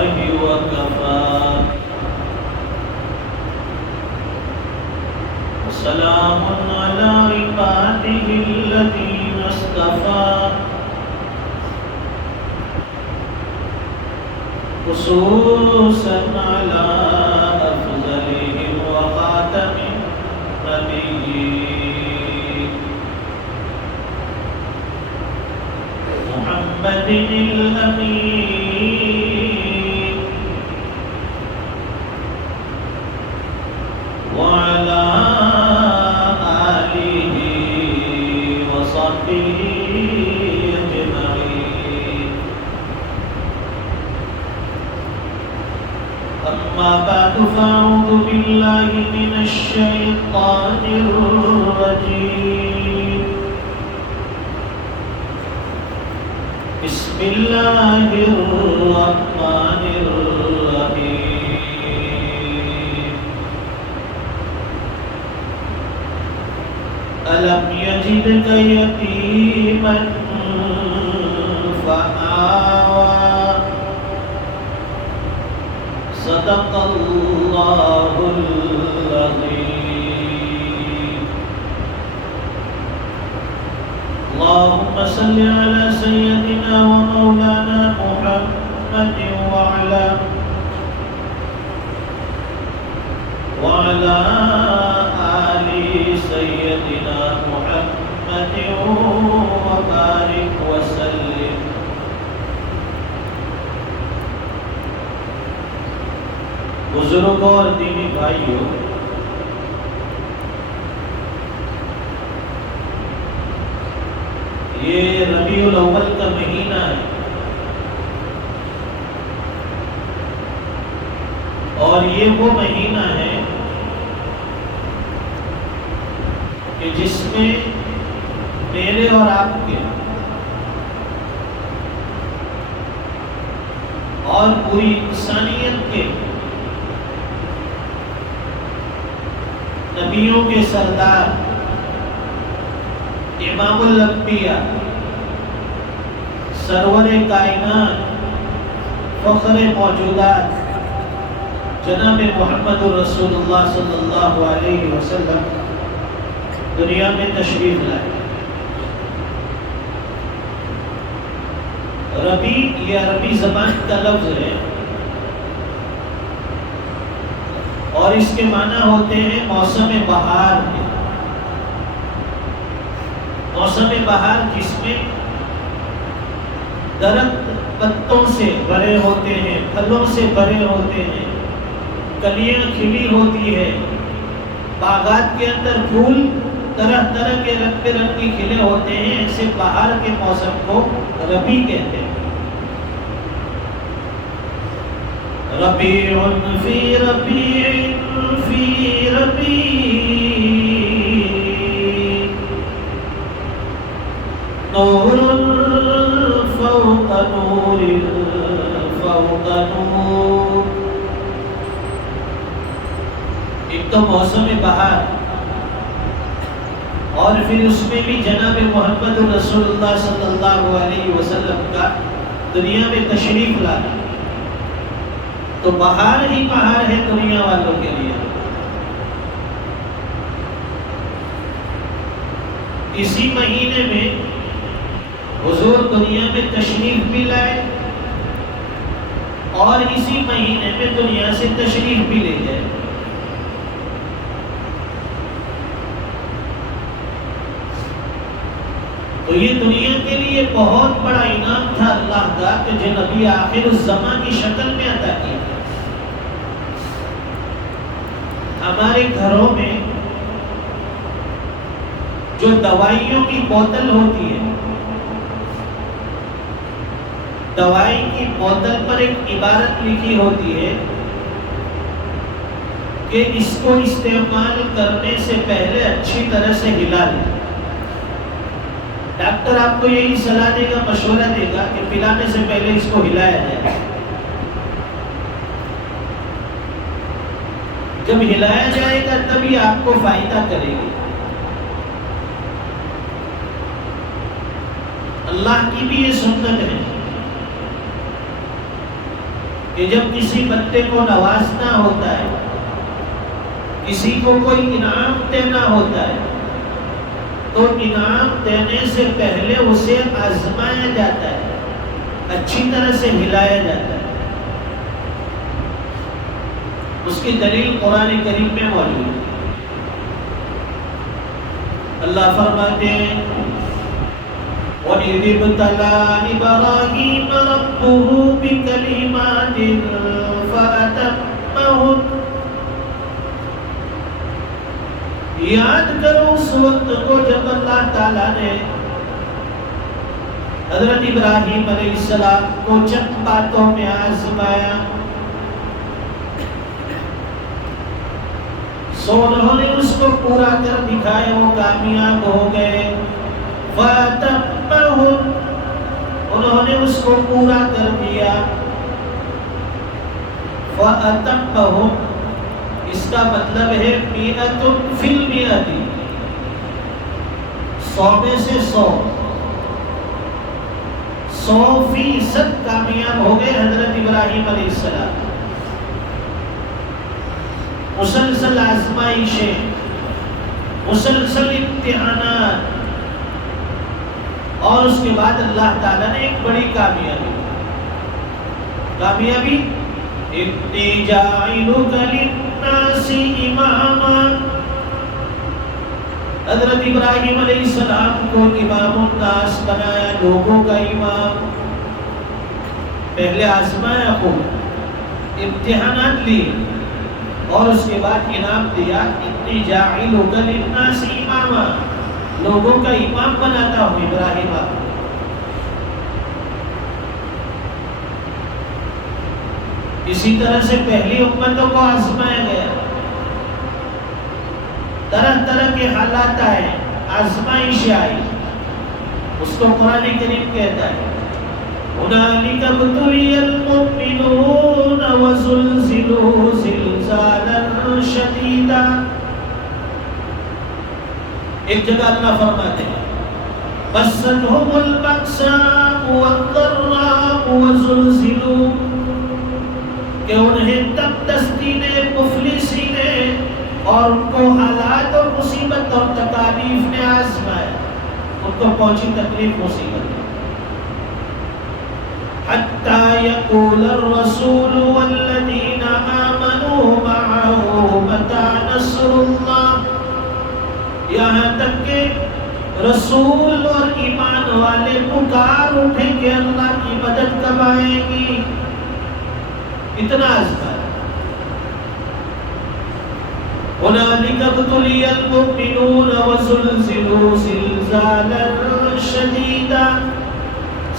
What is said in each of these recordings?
الله وكفى وسلام على عباده الذين اصطفى خصوصا على أفضلهم وخاتم النبيين محمد الأمين وعلى آله وصحبه أجمعين. أما بعد فأعوذ بالله من الشيطان الرجيم. بسم الله الرحمن الرحيم. ألم يجدك يتيما فآوى صدق الله العظيم. اللهم صل على سيدنا ومولانا محمد وعلى آل سيدنا محمد وبارك وسلم. بزرگوں اور دینی بھائیوں، یہ ربیع الاول کا مہینہ ہے اور یہ وہ مہینہ ہے کہ جس میں میرے اور آپ کے اور پوری انسانیت کے نبیوں کے سردار امام الانبیاء سرور کائنات فخر موجودات جناب محمد رسول اللہ صلی اللہ علیہ وسلم دنیا میں تشریف لائے. ربیع یہ عربی زبان کا لفظ ہے اور اس کے معنی ہوتے ہیں موسم بہار. موسم بہار جس میں درخت پتوں سے بھرے ہوتے ہیں، پھلوں سے بھرے ہوتے ہیں، کلیاں کھلی ہوتی ہے، باغات کے اندر پھول طرح طرح کے رنگ برنگی کھلے ہوتے ہیں. ایسے بہار کے موسم کو ربیع کہتے ہیں. ربیع فی ربیع فی ربیع نور فوق نور فوق نور. ایک تو موسم بہار اور پھر اس میں بھی جناب محمد رسول اللہ صلی اللہ علیہ وسلم کا دنیا میں تشریف لانا. تو بہار ہی بہار ہے دنیا والوں کے لیے. اسی مہینے میں حضور دنیا میں تشریف بھی لائے اور اسی مہینے میں دنیا سے تشریف بھی لے گئے. تو یہ دنیا کے لیے بہت بڑا انعام تھا اللہ کا کہ جو نبی آخر الزمان کی شکل میں عطا کیا. ہمارے گھروں میں جو دوائیوں کی بوتل ہوتی ہے، دوائی کی بوتل پر ایک عبارت لکھی ہوتی ہے کہ اس کو استعمال کرنے سے پہلے اچھی طرح سے ہلا لیں. ڈاکٹر آپ کو یہی صلاح دے گا، مشورہ دے گا کہ پلانے سے پہلے اس کو ہلایا جائے. جب ہلایا جائے گا تبھی آپ کو فائدہ کرے گی. اللہ کی بھی یہ سنت ہے کہ جب کسی بندے کو نوازنا ہوتا ہے، کسی کو کوئی انعام دینا ہوتا ہے، تو انعام دینے سے پہلے اسے آزمایا جاتا ہے، اچھی طرح سے ہلایا جاتا ہے۔ اس کی دلیل قرآن کریم میں موجود ہے۔ اللہ فرماتے ہیں وَإِذِ ابْتَلَىٰ إِبْرَاهِيمَ رَبُّهُ بِكَلِمَاتٍ فَأَتَمَّهُنَّ۔ یاد کرو اس وقت کو جب اللہ تعالیٰ نے حضرت ابراہیم علیہ السلام کو چند باتوں میں آزمایا، سو انہوں نے اس کو پورا کر دکھایا، وہ کامیاب ہو گئے۔ فَأَتَمَّهُ، انہوں نے اس کو پورا کر دیا۔ فَأَتَمَّهُ اس کا مطلب ہے مئۃ فی المئۃ، 100 میں سے 100% کامیاب ہو گئے حضرت ابراہیم علیہ السلام۔ مسلسل آزمائشیں، مسلسل امتحانات، اور اس کے بعد اللہ تعالیٰ نے ایک بڑی کامیابی انی جاعلک للناس اماما، حضرت ابراہیم علیہ السلام کو امام الناس بنایا، لوگوں کا امام۔ پہلے آزمایا خوب، امتحانات لیے، اور اس کے بعد انعام دیا انی جاعلک للناس اماما، لوگوں کا امام بناتا ہوں ابراہیم آپ۔ اسی طرح سے پہلی امتوں کو آزمایا گیا، طرح طرح کے حالات آئے، آزمائش آئی، اس کو قرآن کریم کہتا ہے هنالک ابتلی المؤمنون وزلزلوا زلزالا شدیدا۔ ایک جگہ اللہ فرماتے ہیں مَسَّتْهُمُ الْبَأْسَاءُ وَالضَّرَّاءُ وَزُلْزِلُوا، کہ انہیں تب دستی نے، مفلسی نے، اور ان کو حالات اور مصیبت اور تکالیف نے آزمایا، ان کو پہنچی تکلیف مصیبت۔ حَتَّى يَقُولَ الرَّسُولُ وَالَّذِينَ آمَنُوا مَعَهُ مَتَىٰ نَصْرُ اللَّهِ، یہاں تک کہ رسول اور ایمان والے پکار اٹھیں کہ اللہ کی مدد کب آئے گی۔ اتنا آزمایا۔ هنالک ابتلی المؤمنون وزلزلوا زلزالا شدیدا،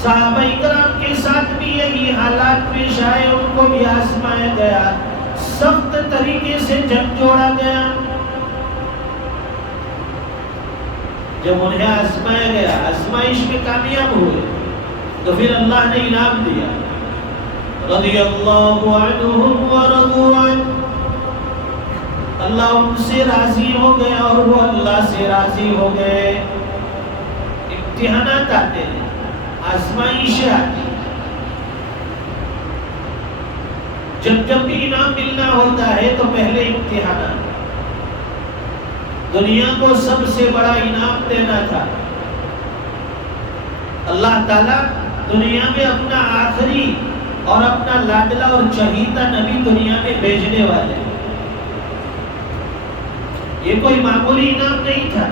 صحابہ کرام کے ساتھ بھی یہی حالات پیش آئے، ان کو بھی آزمایا گیا، سخت طریقے سے جنگ جوڑا گیا۔ جب انہیں آزمایا گیا، آزمائش میں کامیاب ہوئے، تو پھر اللہ نے انعام دیا رضی اللہ عنہم ورضوا عنہ، اللہ ان سے راضی ہو گیا اور وہ اللہ سے راضی ہو گئے۔ امتحانات آتے ہیں، آزمائشیں آتی ہیں، جب بھی انعام ملنا ہوتا ہے تو پہلے امتحانات۔ دنیا کو سب سے بڑا انعام دینا تھا، اللہ تعالیٰ دنیا میں اپنا آخری اور اپنا لاڈلا اور چہیتا نبی دنیا میں بھیجنے والے، یہ کوئی معمولی انعام نہیں تھا،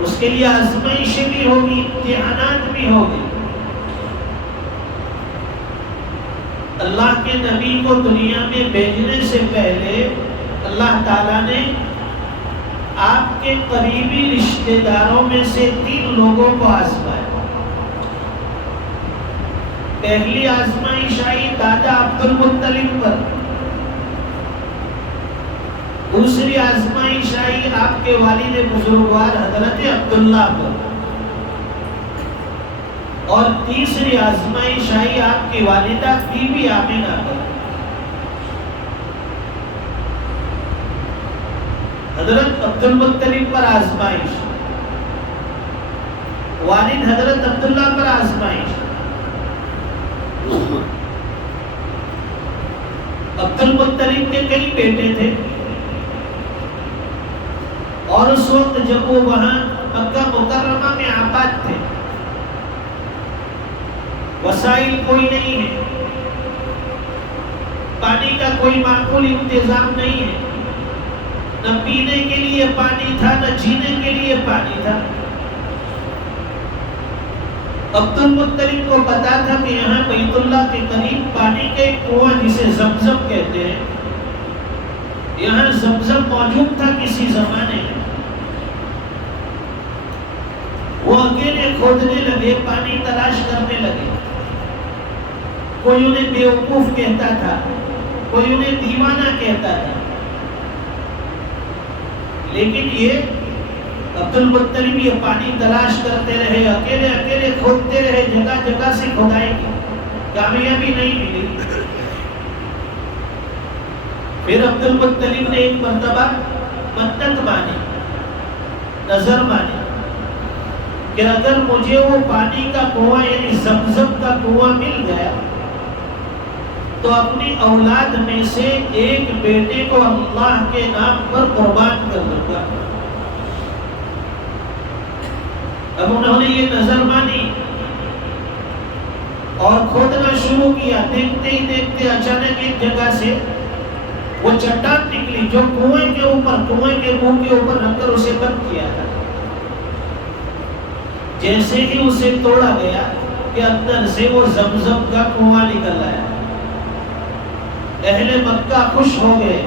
اس کے لیے آزمائشیں بھی ہوگی، امتحانات بھی ہوگی۔ اللہ کے نبی کو دنیا میں بھیجنے سے پہلے اللہ تعالیٰ نے آپ کے قریبی رشتہ داروں میں سے 3 لوگوں کو آزمایا۔ پہلی آزمائش آئی دادا عبد المطلب پر، دوسری آزمائش آئی آپ کے والد بزرگوار حضرت عبداللہ پر، اور تیسری آزمائش آئی آپ کی والدہ بی بی آمینہ پر۔ حضرت عبد المطلب پر آزمائش، والد حضرت عبداللہ پر آزمائش۔ عبد المطلب کے کئی بیٹے تھے، اور اس وقت جب وہ وہاں مکہ مکرمہ میں آباد تھے، وسائل کوئی نہیں ہے، پانی کا کوئی معقول انتظام نہیں ہے، نہ پینے کے لیے پانی تھا نہ جینے کے لیے پانی تھا۔ عبد المطلب کو پتا تھا کہ یہاں بیت اللہ کے قریب پانی کا ایک کنواں جسے زمزم کہتے ہیں، یہاں زمزم موجود تھا کسی زمانے میں۔ وہ اکیلے کھودنے لگے، پانی تلاش کرنے لگے۔ کوئی انہیں بیوقوف کہتا تھا، کوئی انہیں دیوانہ کہتا تھا، لیکن یہ عبد المطلب یہ پانی تلاش کرتے رہے، اکیلے اکیلے کھودتے رہے، جگہ جگہ سے کھدائی کی، کامیابی نہیں ملی۔ پھر عبد المطلب نے ایک مرتبہ منت مانی، نظر مانی کہ اگر مجھے وہ پانی کا کنواں یعنی زمزم کا کنواں مل گیا تو اپنی اولاد میں سے ایک بیٹے کو اللہ کے نام پر قربان کر دوں گا۔ اب انہوں نے یہ نظر مانی اور کھودنا شروع کیا۔ دیکھتے ہی دیکھتے اچانک ایک جگہ سے وہ چٹان نکلی جو کنویں کے اوپر، کنویں کے منہ کے اوپر رکھ کر اسے بند کیا تھا۔ جیسے ہی اسے توڑا گیا کہ اندر سے وہ زمزم کا کنواں نکل آیا۔ اہل مکہ خوش ہو گئے،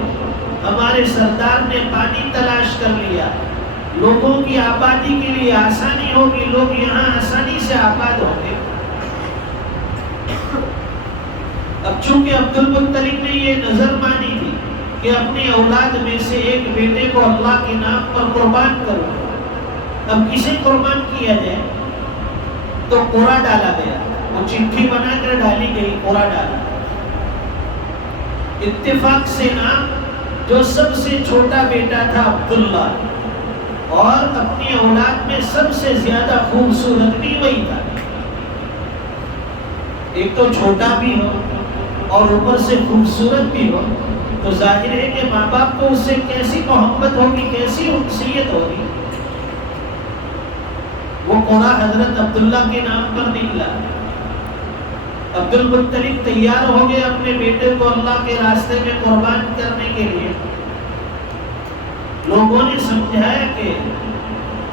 ہمارے سردار نے پانی تلاش کر لیا، لوگوں کی آبادی کے لیے آسانی ہوگی، لوگ یہاں آسانی سے آباد ہوں گے۔ اب چونکہ عبد المطلب نے یہ نظر مانی تھی کہ اپنی اولاد میں سے ایک بیٹے کو اللہ کے نام پر قربان کرو، اب کسے قربان کیا جائے؟ تو قرعہ ڈالا گیا، وہ چٹھی بنا کر ڈالی گئی، قرعہ ڈالا۔ اتفاق سے نام جو سب سے چھوٹا بیٹا تھا عبداللہ، اور اپنی اولاد میں سب سے زیادہ خوبصورت بھی وہی تھا۔ ایک تو چھوٹا بھی ہو اور اوپر سے خوبصورت بھی ہو تو ظاہر ہے کہ ماں باپ کو اس سے کیسی محبت ہوگی، کیسی انسیت ہوگی۔ وہ قرعہ حضرت عبداللہ کے نام پر نکلا۔ عبد المطلب تیار ہو گئے اپنے بیٹے کو اللہ کے راستے میں قربان کرنے کے لیے۔ لوگوں نے سمجھایا کہ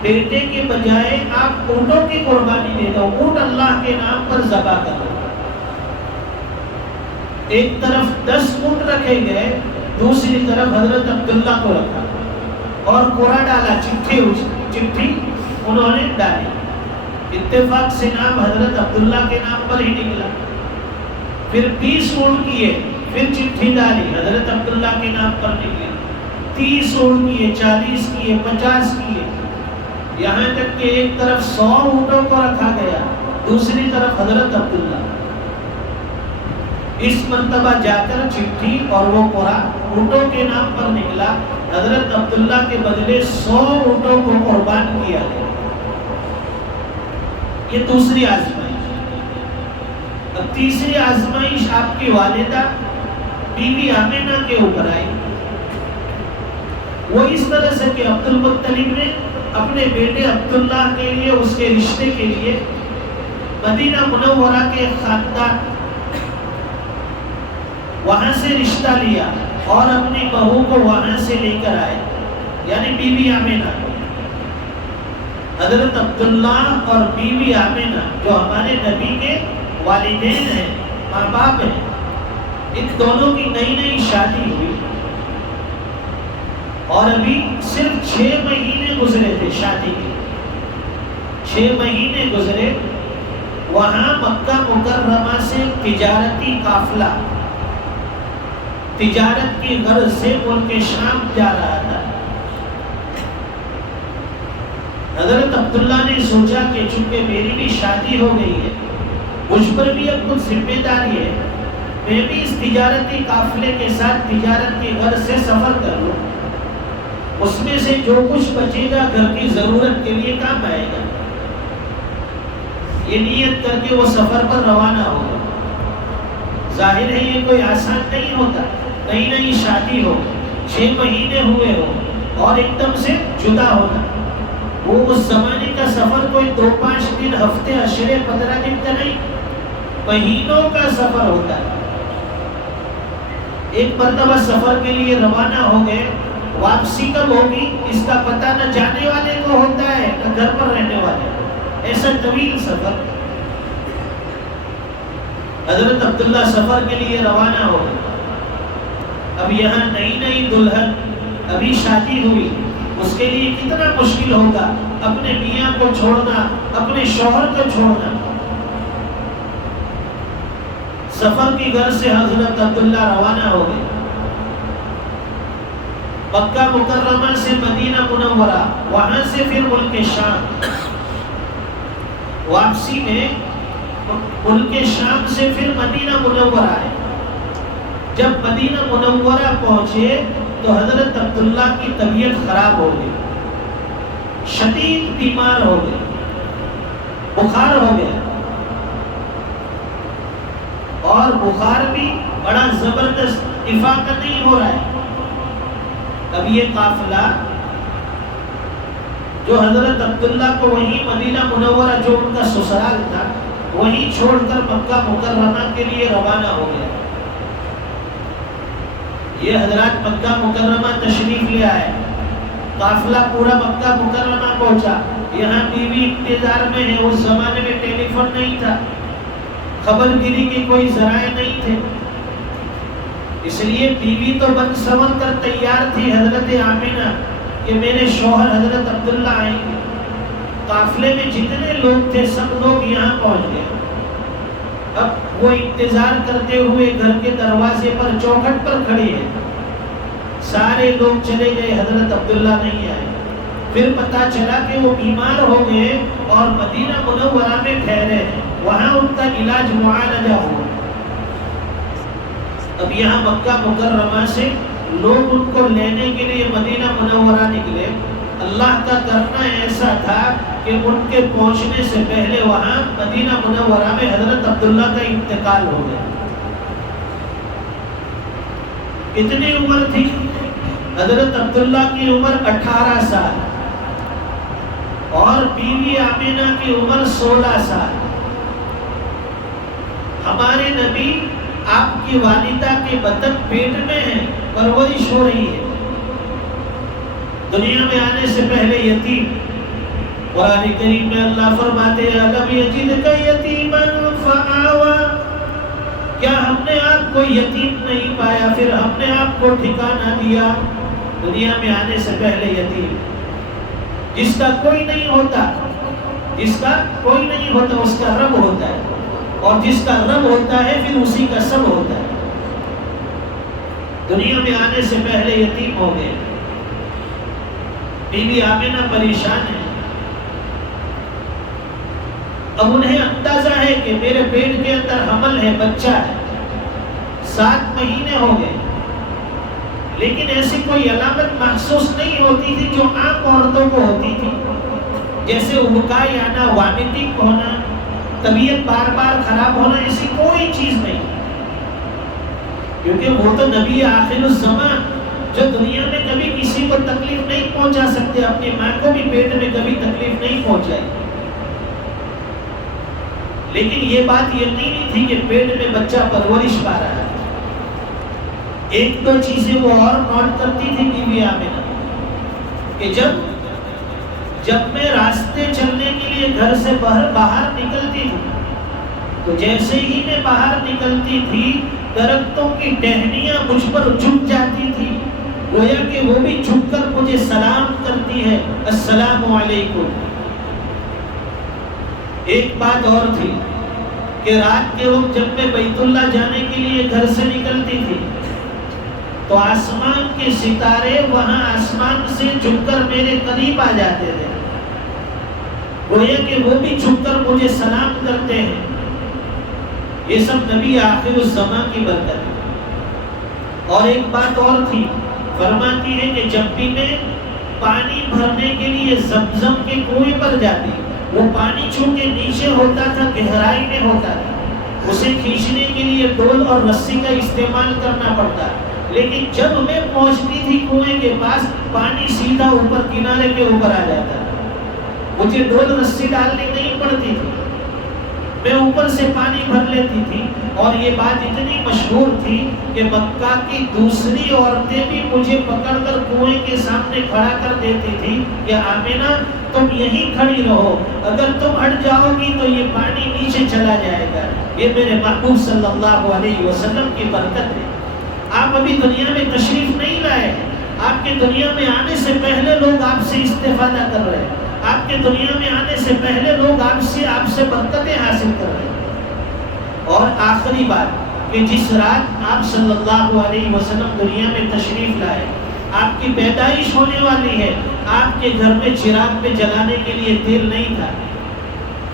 بیٹے کے بجائے آپ اونٹوں کی قربانی دے دو، اونٹ اللہ کے نام پر ذبح کرو۔ ایک طرف 10 اونٹ رکھے گئے، دوسری طرف حضرت عبداللہ کو رکھا اور قرعہ ڈالا، چٹھی انہوں نے ڈالی۔ اتفاق سے نام حضرت عبداللہ کے نام پر ہی نکلا۔ پھر 20 اونٹ کیے، پھر چٹھی ڈالی، حضرت عبداللہ کے نام پر نکلی۔ 30 اونٹ کیے، 40 کیے، 50 کیے، یہاں تک کہ ایک طرف 100 اونٹوں کو رکھا گیا، دوسری طرف حضرت عبداللہ۔ اس مرتبہ جا کر چٹھی اور وہ قرعہ اونٹوں کے نام پر نکلا، حضرت عبداللہ کے بدلے 100 اونٹوں کو قربان کیا گیا۔ یہ دوسری آزمائش۔ اب تیسری آزمائش آپ کی والدہ بی بی آمینہ کے اوپر آئی۔ وہ اس طرح سے کہ عبد المطلب نے اپنے بیٹے عبداللہ کے لیے، اس کے رشتے کے لیے مدینہ منورہ کے خاندان وہاں سے رشتہ لیا اور اپنی بہو کو وہاں سے لے کر آئے، یعنی بی بی آمینہ۔ حضرت عبداللہ اور بی بی آمینہ جو ہمارے نبی کے والدین ہیں، ماں باپ ہیں، ان دونوں کی نئی نئی شادی ہوئی اور ابھی صرف 6 مہینے گزرے تھے شادی کے۔ 6 مہینے گزرے، وہاں مکہ مکرمہ سے تجارتی قافلہ تجارت کی غرض سے ملک شام جا رہا تھا۔ حضرت عبداللہ نے سوچا کہ چونکہ میری بھی شادی ہو گئی ہے، مجھ پر بھی اب کچھ ذمہ داری ہے، میں بھی اس تجارتی قافلے کے ساتھ تجارت کی غرض سے سفر کر لوں، اس میں سے جو کچھ بچے گا گھر کی ضرورت کے لیے کام آئے گا۔ یہ نیت کر کے وہ سفر پر روانہ ہو گئے۔ ظاہر ہے یہ کوئی آسان نہیں ہوتا، نئی نئی شادی ہو، 6 مہینے ہوئے ہو اور ایک دم سے جدا ہونا، وہ اس زمانے کا سفر کوئی 2-5 دن، ہفتے، عشرے، 15 دن کا نہیں، مہینوں کا سفر ہوتا ہے۔ ایک مرتبہ سفر کے لیے روانہ ہو گئے، واپسی کب ہوگی اس کا پتہ نہ جانے والے کو ہوتا ہے نہ گھر پر رہنے والے، ایسا طویل سفر۔ حضرت عبداللہ سفر کے لیے روانہ ہو گئے۔ اب یہاں نئی نئی دلہن، ابھی شادی ہوئی، اس کے لیے کتنا مشکل ہوگا اپنے میاں کو چھوڑنا، اپنے شوہر کو چھوڑنا۔ سفر کی گھر سے حضرت عبداللہ روانہ ہو گئے، مکہ مکرمہ سے مدینہ منورہ، وہاں سے پھر ملک شام، واپسی میں ملک شام سے پھر مدینہ منورہ آئے۔ جب مدینہ منورہ پہنچے تو حضرت عبداللہ کی طبیعت خراب ہو گئی، شدید بیمار ہو گئے، بخار ہو گیا، اور بخار بھی بڑا زبردست، افاقہ نہیں ہو رہا ہے۔ اب یہ قافلہ جو حضرت عبداللہ کو وہیں مدینہ منورہ جو ان کا سسرال تھا وہیں چھوڑ کر مکہ مکرمہ کے لیے روانہ ہو گیا۔ یہ حضرات مکہ مکرمہ تشریف لے آئے، قافلہ پورا مکہ مکرمہ پہنچا، یہاں بیوی انتظار میں ہے۔ اس زمانے میں ٹیلی فون نہیں تھا، خبر گیری کے کوئی ذرائع نہیں تھے، اس لیے بیوی تو بن سنور کر تیار تھی حضرت آمینہ کہ میرے شوہر حضرت عبداللہ آئیں گے۔ قافلے میں جتنے لوگ تھے سب لوگ یہاں پہنچ گئے۔ اب وہ انتظار کرتے ہوئے گھر کے دروازے پر چوکھٹ پر کھڑی ہے، سارے لوگ چلے گئے، حضرت عبداللہ نہیں آئے۔ پھر پتا چلا کہ وہ بیمار ہو گئے اور مدینہ منورہ میں ٹھہرے ہیں، وہاں ان کا علاج معالجہ ہوا۔ اب یہاں مکہ مکرمہ سے لوگ ان کو لینے کے لیے مدینہ منورہ نکلے۔ اللہ کا کرنا ایسا تھا کہ ان کے پہنچنے سے پہلے وہاں مدینہ منورہ میں حضرت عبداللہ کا انتقال ہو گیا۔ کتنی عمر تھی حضرت عبداللہ کی؟ عمر 18 سال، اور بیوی آمینہ کی عمر 16 سال۔ ہمارے نبی آپ کی والدہ کے بطن پیٹ میں ہیں، پرورش ہو رہی ہے، دنیا میں آنے سے پہلے یتیم۔ قرآن کریم میں اللہ فرماتے ہیں أَلَمْ يَجِدْكَ يَتِيمًا فَآوَىٰ، کیا ہم نے آپ کو یتیم نہیں پایا پھر ہم نے آپ کو ٹھکانہ دیا؟ دنیا میں آنے سے پہلے یتیم، جس کا کوئی نہیں ہوتا، جس کا کوئی نہیں ہوتا اس کا رب ہوتا ہے، اور جس کا رب ہوتا ہے پھر اسی کا سب ہوتا ہے۔ دنیا میں آنے سے پہلے یتیم ہو گئے۔ بی بی آمینہ پریشان ہے، اب انہیں اندازہ ہے کہ میرے پیٹ کے اندر حمل ہے، بچہ ہے، 7 مہینے ہو گئے، لیکن ایسی کوئی علامت محسوس نہیں ہوتی تھی جو عام عورتوں کو ہوتی تھی، جیسے ابکائی آنا، وامٹنگ ہونا، طبیعت بار بار خراب ہونا، ایسی کوئی چیز نہیں، کیونکہ وہ تو نبی آخر الزمان جو دنیا میں کبھی کسی کو تکلیف نہیں پہنچا سکتے، اپنی ماں کو بھی پیٹ میں کبھی تکلیف نہیں پہنچائی، لیکن یہ بات یقینی تھی کہ پیٹ میں بچہ پرورش پا رہا ہے۔ ایک دو چیزیں وہ اور نوٹ کرتی تھی بی بی آمینہ کہ جب میں راستے چلنے کے لیے گھر سے باہر نکلتی تھی تو جیسے ہی میں باہر نکلتی تھی درختوں کی ٹہنیاں مجھ پر جھک جاتی تھی، گویا کہ وہ بھی جھک کر مجھے سلام کرتی ہے، السلام علیکم۔ ایک بات اور تھی کہ رات کے وقت جب میں بیت اللہ جانے کے لیے گھر سے نکلتی تھی تو آسمان کے ستارے وہاں آسمان سے جھک کر میرے قریب آ جاتے تھے، گویا کہ وہ بھی جھک کر مجھے سلام کرتے ہیں۔ یہ سب نبی آخر الزمان کی برکت ہے۔ اور ایک بات اور تھی، فرماتی ہے کہ جب بھی میں پانی بھرنے کے لیے زمزم کے کنویں پر جاتی، وہ پانی چونکہ نیچے ہوتا تھا، گہرائی میں ہوتا تھا، اسے کھینچنے کے لیے ڈول اور رسی کا استعمال کرنا پڑتا، لیکن جب میں پہنچتی تھی کنویں کے پاس پانی سیدھا اوپر کنارے کے اوپر آ جاتا تھا، مجھے ڈول رسی ڈالنی نہیں پڑتی تھی، میں اوپر سے پانی بھر لیتی تھی۔ اور یہ بات اتنی مشہور تھی کہ مکہ کی دوسری عورتیں بھی مجھے پکڑ کر کنویں کے سامنے کھڑا کر دیتی تھی کہ آمینہ تم یہیں کھڑی رہو، اگر تم ہٹ جاؤ گی تو یہ پانی نیچے چلا جائے گا۔ یہ میرے محبوب صلی اللہ علیہ وسلم کی برکت ہے۔ آپ ابھی دنیا میں تشریف نہیں لائے، آپ کے دنیا میں آنے سے پہلے لوگ آپ سے استفادہ کر رہے ہیں، آپ کے دنیا میں آنے سے پہلے لوگ آپ سے برکتیں حاصل کر رہے ہیں۔ اور آخری بات کہ جس رات آپ صلی اللہ علیہ وسلم دنیا میں تشریف لائے، آپ کی پیدائش ہونے والی ہے، آپ کے گھر میں چراغ پہ جلانے کے لیے تیل نہیں تھا۔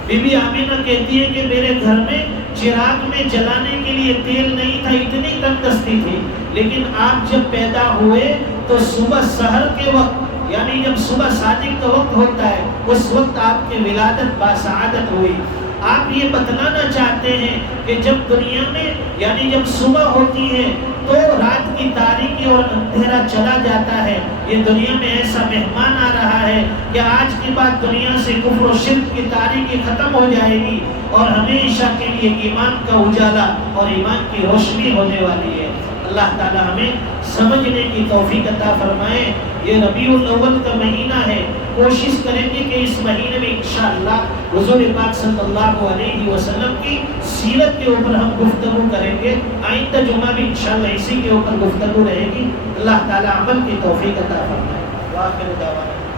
بی بی آمینہ کہتی ہے کہ میرے گھر میں چراغ میں جلانے کے لیے تیل نہیں تھا، اتنی تنگدستی تھی، لیکن آپ جب پیدا ہوئے تو صبح سحر کے وقت، یعنی جب صبح صادق کا وقت ہوتا ہے، اس وقت آپ کی ولادت باسعادت ہوئی۔ آپ یہ بتلانا چاہتے ہیں کہ جب دنیا میں یعنی جب صبح ہوتی ہے تو رات کی تاریکی اور اندھیرا چلا جاتا ہے، یہ دنیا میں ایسا مہمان آ رہا ہے کہ آج کے بعد دنیا سے کفر و شرک کی تاریکی ختم ہو جائے گی اور ہمیشہ کے لیے ایمان کا اجالا اور ایمان کی روشنی ہونے والی ہے۔ اللہ تعالی ہمیں سمجھنے کی توفیق عطا فرمائے۔ یہ ربیع الاول کا مہینہ ہے، کوشش کریں گے کہ اس مہینے میں انشاءاللہ حضور پاک صلی اللہ علیہ وسلم کی سیرت کے اوپر ہم گفتگو کریں گے۔ آئندہ جمعہ بھی انشاءاللہ اسی کے اوپر گفتگو رہے گی۔ اللہ تعالی عمل کی توفیق عطا فرمائے۔ وآخر دعوانا